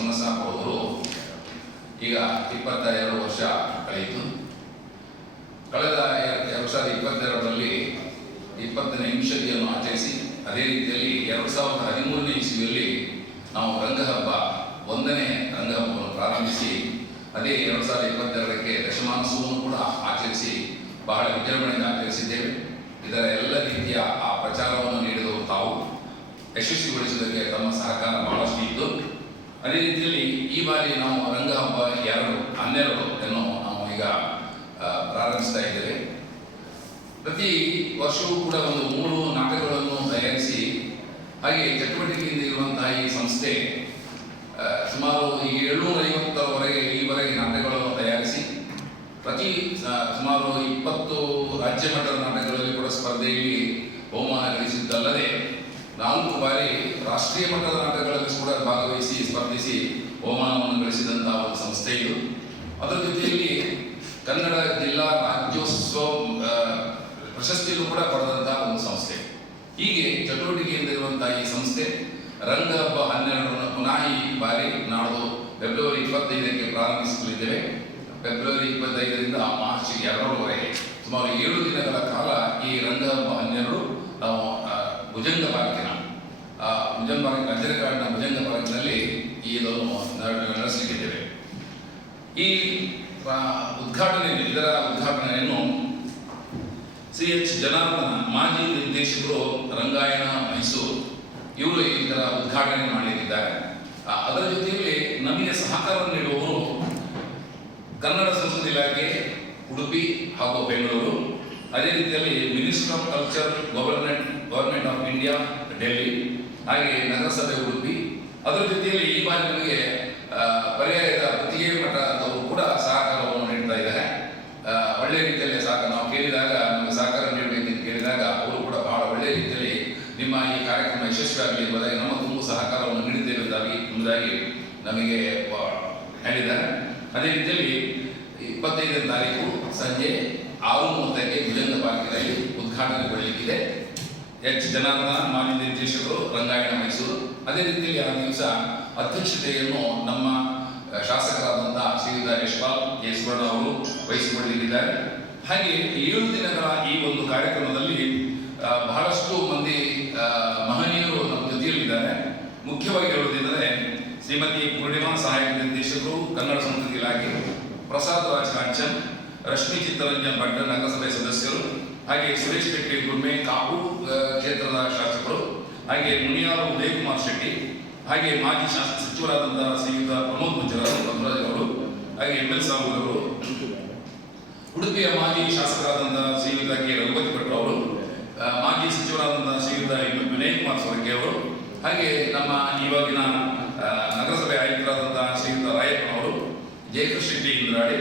ಸುಮನಸಾಪ ಅವರು ಈಗ ಇಪ್ಪತ್ತ ಎರಡು ವರ್ಷ ಕಳೆಯಿತು. ಕಳೆದ ಎರ- ಎರಡು ಸಾವಿರದ ಇಪ್ಪತ್ತೆರಡರಲ್ಲಿ ಇಪ್ಪತ್ತನೇ ನಿಮಿಷತೆಯನ್ನು ಆಚರಿಸಿ, ಅದೇ ರೀತಿಯಲ್ಲಿ ಎರಡು ಸಾವಿರದ ಹದಿಮೂರನೇ ಇಸ್ವಿಯಲ್ಲಿ ನಾವು ರಂಗಹಬ್ಬ, ಒಂದನೇ ರಂಗಹಬ್ಬವನ್ನು ಪ್ರಾರಂಭಿಸಿ, ಅದೇ ಎರಡು ಸಾವಿರದ ಇಪ್ಪತ್ತೆರಡಕ್ಕೆ ದಶಮಾನೋತ್ಸವವನ್ನು ಕೂಡ ಆಚರಿಸಿ ಬಹಳ ವಿಜೃಂಭಣೆಯಿಂದ ಆಚರಿಸಿದ್ದೇವೆ. ಇದರ ಎಲ್ಲ ರೀತಿಯ ಆ ಪ್ರಚಾರವನ್ನು ನೀಡಿದವರು ತಾವು. ಯಶಸ್ವಿಗೊಳಿಸುವುದಕ್ಕೆ ತಮ್ಮ ಸಹಕಾರ ಬಹಳಷ್ಟು ಇತ್ತು ಅದೇ ರೀತಿಯಲ್ಲಿ ಈ ಬಾರಿ ನಾವು ರಂಗಹಬ್ಬ ಎರಡು ಹನ್ನೆರಡು ಅನ್ನು ನಾವು ಈಗ ಪ್ರಾರಂಭಿಸ್ತಾ ಇದ್ದೇವೆ. ಪ್ರತಿ ವರ್ಷವೂ ಕೂಡ ಒಂದು ಮೂರು ನಾಟಕಗಳನ್ನು ತಯಾರಿಸಿ, ಹಾಗೆ ಚಟುವಟಿಕೆಯಿಂದ ಇರುವಂತಹ ಈ ಸಂಸ್ಥೆ ಸುಮಾರು ಈ ಏಳ್ನೂರ ಐವತ್ತರವರೆಗೆ ಈವರೆಗೆ ನಾಟಕಗಳನ್ನು ತಯಾರಿಸಿ, ಪ್ರತಿ ಸುಮಾರು ಇಪ್ಪತ್ತು ರಾಜ್ಯ ಮಟ್ಟದ ನಾಟಕಗಳಲ್ಲಿ ಕೂಡ ಸ್ಪರ್ಧೆಯಲ್ಲಿ ಬಹುಮಾನ ಗಳಿಸಿದ್ದಲ್ಲದೆ ನಾಲ್ಕು ಬಾರಿ ರಾಷ್ಟ್ರೀಯ ಮಟ್ಟದ ನಾಟಕಗಳಲ್ಲಿ ಕೂಡ ಭಾಗವಹಿಸಿ, ಸ್ಪರ್ಧಿಸಿ ಬಹುಮಾನವನ್ನು ಗಳಿಸಿದಂತಹ ಒಂದು ಸಂಸ್ಥೆ ಇದು. ಅದರ ಜೊತೆಯಲ್ಲಿ ಕನ್ನಡ ಜಿಲ್ಲಾ ರಾಜ್ಯೋತ್ಸವ ಪ್ರಶಸ್ತಿಯಲ್ಲೂ ಕೂಡ ಪಡೆದಂತಹ ಒಂದು ಸಂಸ್ಥೆ. ಹೀಗೆ ಚಟುವಟಿಕೆಯಿಂದ ಇರುವಂತಹ ಈ ಸಂಸ್ಥೆ ರಂಗ ಹಬ್ಬ ಹನ್ನೆರಡರನ್ನು ಪುನಃ ಈ ಬಾರಿ ನಾಡು ಫೆಬ್ರವರಿ ಇಪ್ಪತ್ತೈದಕ್ಕೆ ಪ್ರಾರಂಭಿಸಲಿದ್ದೇವೆ. ಫೆಬ್ರವರಿ ಇಪ್ಪತ್ತೈದರಿಂದ ಮಾರ್ಚ್ ಎರಡರವರೆಗೆ, ಸುಮಾರು ಏಳು ದಿನಗಳ ಕಾಲ ಈ ರಂಗ ಹಬ್ಬ ಹನ್ನೆರಡು ನಾವು ಆ, ಭುಜಂಗ ಪಾರ್ಕಿನ ಭುಜಂಗ ಪಾರ್ಕ್ ನಂಜನಕಾಡಿನ ಭುಜಂಗ ಈ ಇದನ್ನು ನಡೆಸಲಿಕ್ಕಿದ್ದೇವೆ ಈ ಉದ್ಘಾಟನೆ ಇದರ ಉದ್ಘಾಟನೆಯನ್ನು ಸಿ ಎಚ್ ಜನಾರ್ದನ ಮಾಜಿ ನಿರ್ದೇಶಕರು ರಂಗಾಯಣ, ಮೈಸೂರು, ಇವರು ಇದರ ಉದ್ಘಾಟನೆ ಮಾಡಲಿದ್ದಾರೆ ಅದರ ಜೊತೆಯಲ್ಲಿ ನಮಗೆ ಸಹಕಾರ ನೀಡುವವರು ಕನ್ನಡ ಸಂಸ್ಕೃತಿ ಇಲಾಖೆ, ಉಡುಪಿ ಹಾಗೂ ಬೆಂಗಳೂರು. ಅದೇ ರೀತಿಯಲ್ಲಿ minister of culture government government of India Delhi ಹಾಗೆ ನಗರಸಭೆ ಉಡುಪಿ. ಅದರ ಜೊತೆಯಲ್ಲಿ ಈ ಬಾರಿ ನಮಗೆ ಪರ್ಯಾಯದ ಗುತ್ತಿಗೆ ಮಠದವರು ಕೂಡ ಸಹಕಾರವನ್ನು ನೀಡ್ತಾ ಇದ್ದಾರೆ. ಒಳ್ಳೆ ರೀತಿಯಲ್ಲಿ ಸಹಕಾರ ನಾವು ಕೇಳಿದಾಗ, ನಮಗೆ ಸಹಕಾರ ನೀಡಬೇಕೆಂದು ಕೇಳಿದಾಗ ಅವರು ಕೂಡ ಬಹಳ ಒಳ್ಳೆ ರೀತಿಯಲ್ಲಿ ನಿಮ್ಮ ಈ ಕಾರ್ಯಕ್ರಮ ಯಶಸ್ವಿಯಾಗಲಿ ಎಂಬುದಾಗಿ ನಮ್ಮ ತುಂಬ ಸಹಕಾರವನ್ನು ನೀಡಿದ್ದೇವೆ ಎಂಬುದಾಗಿ ನಮಗೆ ಹೇಳಿದ್ದಾರೆ. ಅದೇ ರೀತಿಯಲ್ಲಿ ಇಪ್ಪತ್ತೈದನೇ ತಾರೀಕು ಸಂಜೆ ಆರು ಮೂವತ್ತಕ್ಕೆ ಭುಜಂಗ ಪಾರ್ಕಿನಲ್ಲಿ ಉದ್ಘಾಟನೆಗೊಳ್ಳಲಿಕ್ಕಿದೆ. ಎಚ್ ಜನಾರ್ದನ ಮಾನ್ಯ ನಿರ್ದೇಶಕರು ರಂಗಾಯಣ ಮೈಸೂರು. ಅದೇ ರೀತಿಯಲ್ಲಿ ಆ ದಿವಸ ಅಧ್ಯಕ್ಷತೆಯನ್ನು ನಮ್ಮ ಶಾಸಕರಾದಂತಹ ಶ್ರೀಯುತ ಯಶ್ಪಾಲ್ ಯಶ್ವರ್ಣ ಅವರು ವಹಿಸಿಕೊಳ್ಳಲಿದ್ದಾರೆ ಹಾಗೆ ಏಳು ದಿನಗಳ ಈ ಒಂದು ಕಾರ್ಯಕ್ರಮದಲ್ಲಿ ಬಹಳಷ್ಟು ಮಂದಿ ಮಹನೀಯರು ನಮ್ಮ ಜೊತೆಯಲ್ಲಿದ್ದಾರೆ. ಮುಖ್ಯವಾಗಿ ಹೇಳುವುದೆಂದರೆ ಶ್ರೀಮತಿ ಪೂರ್ಣಿಮಾ ಸಹಾಯಕ ನಿರ್ದೇಶಕರು, ಕನ್ನಡ ಸಂಸ್ಕೃತಿ ಇಲಾಖೆ, ಪ್ರಸಾದ್ ರಾಜ್ ಕಾಂಚನ್ ರಶ್ಮಿ ಚಿತ್ತರಂಜನ್ ಭಟ್ ನಗರಸಭೆ ಸದಸ್ಯರು ಹಾಗೆ ಸುರೇಶ್ ಶೆಟ್ಟಿ ಗುರ್ಮೆ ಕಾಪು ಕ್ಷೇತ್ರದ ಶಾಸಕರು, ಹಾಗೆ ಮುನಿಯಾರು ಉದಯಕುಮಾರ್ ಶೆಟ್ಟಿ, ಹಾಗೆ ಮಾಜಿ ಶಾಸಕ ಸಚಿವರಾದಂತಹ ಶ್ರೀಯುತ ಪ್ರಮೋದ್ ಮುಜರಾಜ್ ಬಸವರಾಜ್ ಅವರು, ಹಾಗೆ ಎಂ ಎಲ್ ಸಾಹು ಅವರು, ಉಡುಪಿಯ ಮಾಜಿ ಶಾಸಕರಾದಂತಹ ಶ್ರೀಯುತ ಕೆ. ರಘುಪತಿ ಭಟ್ ಅವರು ಮಾಜಿ ಸಚಿವರಾದಂತಹ ಶ್ರೀಯುತ. ವಿನಯ್ ಕುಮಾರ್ ಸೊರಕೆ ಅವರು, ಹಾಗೆ ನಮ್ಮ ಇವಾಗಿನ ನಗರಸಭೆ ಆಯುಕ್ತರಾದಂತಹ ಶ್ರೀಯುತ ರಾಯಪ್ಪನವರು ಜಯಕೃಷ್ಣ ಶೆಟ್ಟಿ ಇಂದ್ರಾಡಿ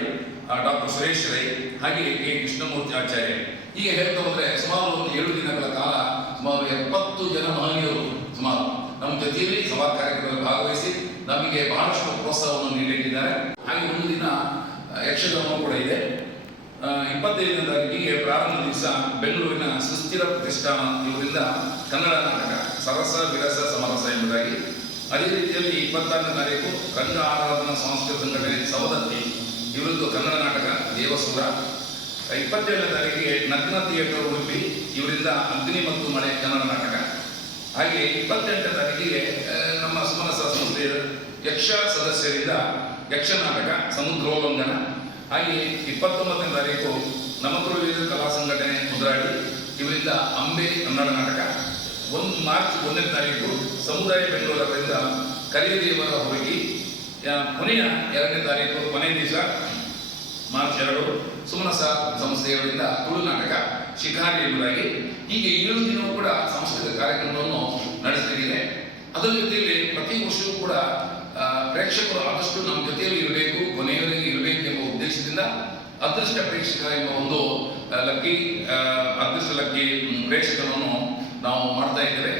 ಡಾಕ್ಟರ್ ಸುರೇಶ್ ರೈ, ಹಾಗೆ ಕೆ. ಕೃಷ್ಣಮೂರ್ತಿ ಆಚಾರ್ಯ. ಹೀಗೆ ಹೇಳ್ತಾ ಹೋದ್ರೆ ಸುಮಾರು ಒಂದು ಏಳು ದಿನಗಳ ಕಾಲ ಸುಮಾರು ಎಪ್ಪತ್ತು ಜನ ಮಹನೀಯರು ಸುಮಾರು ನಮ್ಮ ಜೊತೆಯಲ್ಲಿ ಸಭಾ ಕಾರ್ಯಕ್ರಮದಲ್ಲಿ ಭಾಗವಹಿಸಿ ನಮಗೆ ಬಹಳಷ್ಟು ಪ್ರೋತ್ಸಾಹವನ್ನು ನೀಡಿದ್ದಾರೆ ಹಾಗೆ ಒಂದು ದಿನ ಯಕ್ಷಗಾನ ಕೂಡ ಇದೆ. ಇಪ್ಪತ್ತೈದನೇ ತಾರೀಕಿಗೆ ಪ್ರಾರಂಭ ದಿವಸ ಬೆಂಗಳೂರಿನ ಸುಸ್ಥಿರ ಪ್ರತಿಷ್ಠಾನ ಇವರಿಂದ ಕನ್ನಡ ನಾಟಕ, ಸರಸ ವಿರಸ ಸಮರಸ ಎಂಬುದಾಗಿ. ಅದೇ ರೀತಿಯಲ್ಲಿ ಇಪ್ಪತ್ತಾರನೇ ತಾರೀಕು ಕನ್ನಡ ಆರಾಧನಾ ಸಂಸ್ಕೃತ ಸಂಘಟನೆ ಸವದತ್ತಿ, ಇವರದ್ದು ಕನ್ನಡ ನಾಟಕ ದೇವಸೂರ. ಇಪ್ಪತ್ತೇಳನೇ ತಾರೀಕಿಗೆ ನಗ್ನ ಥಿಯೇಟರ್ ಉಡುಪಿ ಇವರಿಂದ ಅಗ್ನಿ ಮತ್ತು ಮಳೆ ಕನ್ನಡ ನಾಟಕ. ಹಾಗೆ ಇಪ್ಪತ್ತೆಂಟನೇ ತಾರೀಕಿಗೆ ನಮ್ಮ ಸುಮನಸ ಸಂಸ್ಥೆಯ ಯಕ್ಷ ಸದಸ್ಯರಿಂದ ಯಕ್ಷ ನಾಟಕ, ಸಮುದ್ರೋಲ್ಲಂಘನ. ಹಾಗೆ ಇಪ್ಪತ್ತೊಂಬತ್ತನೇ ತಾರೀಕು ನಮಕುರುಳಿದ ಕಲಾ ಸಂಘಟನೆ ಮುದ್ರಾಡಿ, ಇವರಿಂದ ಅಂಬೆ ಕನ್ನಡ ನಾಟಕ. ಒಂದು ಮಾರ್ಚ್ ಒಂದನೇ ತಾರೀಕು ಸಮುದಾಯ ಬೆಂಗಳೂರವರಿಂದ ಕರಿದೇವರ ಹುಡುಗಿ ಕೊನೆಯ ಎರಡನೇ ತಾರೀಕು ಕೊನೆಯ ದಿವಸ, ಮಾರ್ಚ್ ಎರಡು. ಸುಮನಸ ಸಂಸ್ಥೆಯವರಿಂದ ತುಳು ನಾಟಕ ಶಿಖಾರಿ ಎಂಬುದಾಗಿ ಹೀಗೆ ಏಳು ದಿನವೂ ಕೂಡ ಸಾಂಸ್ಕೃತಿಕ ಕಾರ್ಯಕ್ರಮವನ್ನು ನಡೆಸಲಿದೆ ಅದರ ಜೊತೆಯಲ್ಲಿ ಪ್ರತಿ ವರ್ಷವೂ ಕೂಡ ಪ್ರೇಕ್ಷಕರು ಆದಷ್ಟು ನಮ್ಮ ಜೊತೆಯಲ್ಲಿ ಇರಬೇಕು, ಕೊನೆಯವರೆಗೆ ಇರಬೇಕು ಎಂಬ ಉದ್ದೇಶದಿಂದ ಅದೃಷ್ಟ ಪ್ರೇಕ್ಷಕ ಎಂಬ ಒಂದು ಲಕ್ಕಿ ಅದೃಷ್ಟ ಲಕ್ಕಿ ಪ್ರೇಕ್ಷಕರನ್ನು ನಾವು ಮಾಡ್ತಾ ಇದ್ದೇವೆ.